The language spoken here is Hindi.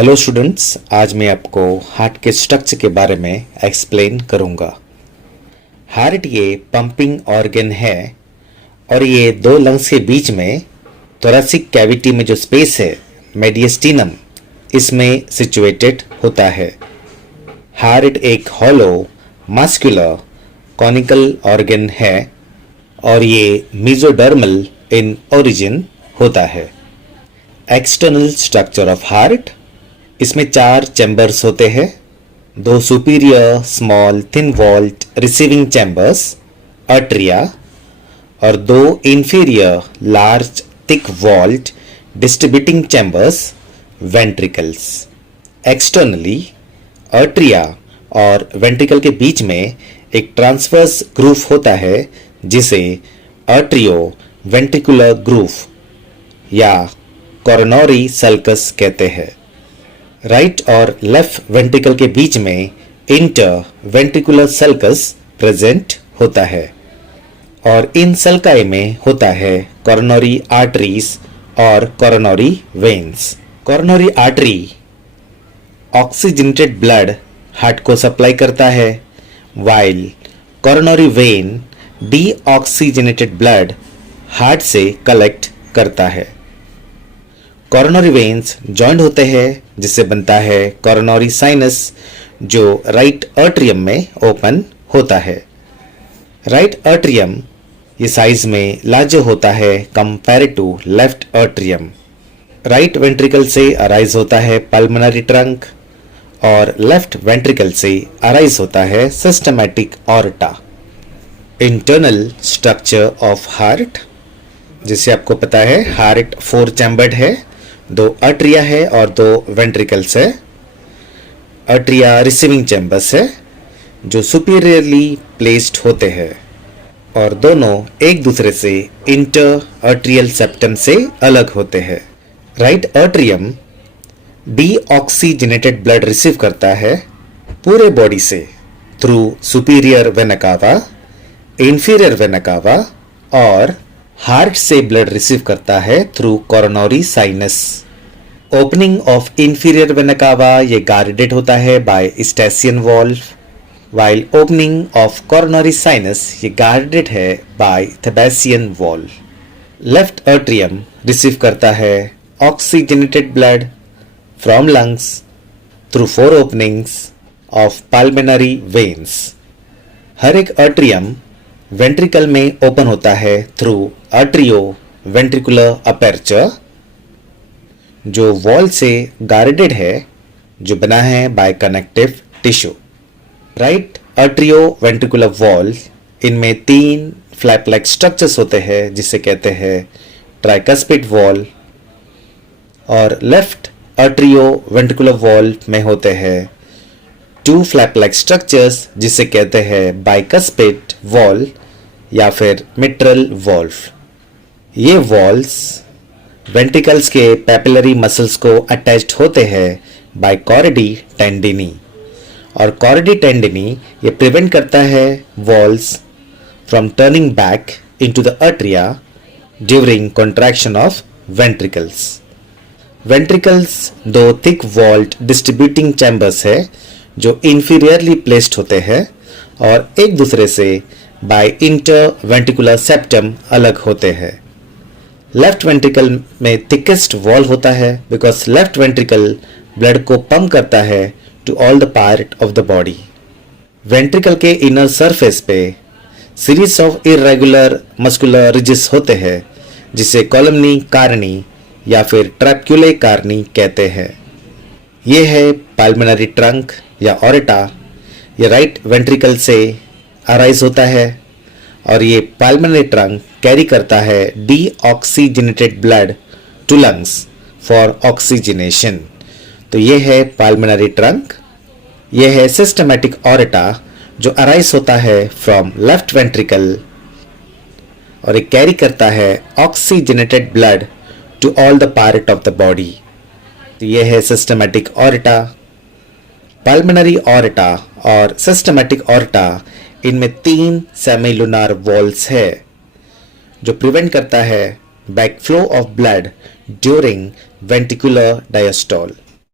हेलो स्टूडेंट्स, आज मैं आपको हार्ट के स्ट्रक्चर के बारे में एक्सप्लेन करूंगा। हार्ट ये पंपिंग ऑर्गन है और ये दो लंग्स के बीच में थोरैसिक कैविटी में जो स्पेस है मेडियस्टिनम, इसमें सिचुएटेड होता है। हार्ट एक हॉलो मस्कुलर कॉनिकल ऑर्गन है और ये मेसोडर्मल इन ओरिजिन होता है। एक्सटर्नल स्ट्रक्चर ऑफ हार्ट, इसमें 4 चैम्बर्स होते हैं, 2 superior small thin walled receiving chambers atria और 2 inferior large thick walled distributing chambers ventricles. Externally atria और वेंट्रिकल के बीच में एक ट्रांसवर्स ग्रूव होता है जिसे आर्टरियो वेंट्रिकुलर ग्रूव या कोरोनरी सल्कस कहते हैं। राइट और लेफ्ट वेंट्रिकल के बीच में इंटर वेंट्रिकुलर सल्कस प्रेजेंट होता है और इन सल्काई में होता है कोरोनरी आर्टरीज और coronary veins. Coronary artery oxygenated blood heart को सप्लाई करता है, while coronary when deoxygenated blood heart से कलेक्ट करता है। कोरोनरी वेन्स जॉइंट होते हैं जिससे बनता है कोरोनरी साइनस जो राइट आर्टरियम में ओपन होता है। राइट आर्टरियम ये साइज में लार्जर होता है compare to left atrium. Right ventricle से अराइज होता है पल्मोनरी ट्रंक और लेफ्ट वेंट्रिकल से अराइज होता है systematic aorta. Internal structure of heart, जिसे आपको पता है हार्ट 4 चैम्बर्ड है, 2 आर्टरिया है और 2 वेंट्रिकल्स है। आर्टरिया रिसीविंग चैम्बर्स है जो सुपीरियरली प्लेस्ड होते हैं और दोनों एक दूसरे से इंटर आर्टरियल सेप्टम से अलग होते हैं। Right atrium deoxygenated blood receive करता है पूरे बॉडी से through superior vena cava, inferior vena cava और हार्ट से ब्लड रिसीव करता है through coronary sinus. Opening of inferior vena cava ये गार्डेड होता है by Eustachian valve, while opening of coronary sinus ये गार्डेड है by Thebesian valve. Left atrium receive करता है oxygenated blood from lungs through 4 openings of pulmonary veins. हर एक आर्टरियम वेंट्रिकल में ओपन होता है थ्रू आर्टरियो वेंट्रिकुलर अपर्चर जो वॉल से गार्डेड है, जो बना है by connective tissue. Right atrio ventricular valve, इनमें 3 फ्लैप लाइक स्ट्रक्चर्स होते हैं जिसे कहते हैं ट्राइकस्पिड वॉल और लेफ्ट आर्टरियो वेंट्रिकुलर वॉल में होते हैं 2 फ्लैप लाइक स्ट्रक्चर्स जिसे कहते हैं बाइकस्पिड वॉल या फिर मिट्रल वॉल्व। ये वॉल्स वेंट्रिकल्स के पैपिलरी मसल्स को अटैच्ड होते हैं बाय कॉरिडी टेंडिनी और कॉरिडी टेंडिनी ये प्रिवेंट करता है valves from turning back into the atria during contraction of ventricles. Ventricles 2 thick walled distributing chambers है जो इंफीरियरली प्लेस्ड होते हैं और एक दूसरे से बाय इंटर वेंट्रिकुलर सेप्टम अलग होते हैं। लेफ्ट वेंट्रिकल में थिकेस्ट वॉल होता है बिकॉज लेफ्ट वेंट्रिकल ब्लड को पंप करता है to all the part of the body. Ventricle के इनर सरफेस पे series of irregular muscular ridges होते हैं जिसे कॉलमनी कार्नी या फिर ट्रैप्क्यूले कार्नी कहते हैं। ये है पल्मोनरी ट्रंक या ऑरेटा, ये राइट वेंट्रिकल से अराइज होता है और ये पल्मोनरी ट्रंक कैरी करता है deoxygenated blood to lungs for oxygenation. तो ये है पल्मोनरी ट्रंक। ये है सिस्टमैटिक ऑरेटा जो अराइज होता है फ्रॉम लेफ्ट वेंट्रिकल और ये कैरी करता है oxygenated blood to all the part of the body. तो ये है सिस्टमैटिक ऑरेटा। पल्मोनरी ऑरेटा और सिस्टमैटिक ऑरेटा, इनमें 3 सेमिलुनार वॉल्स है जो प्रिवेंट करता है backflow of blood during ventricular diastole.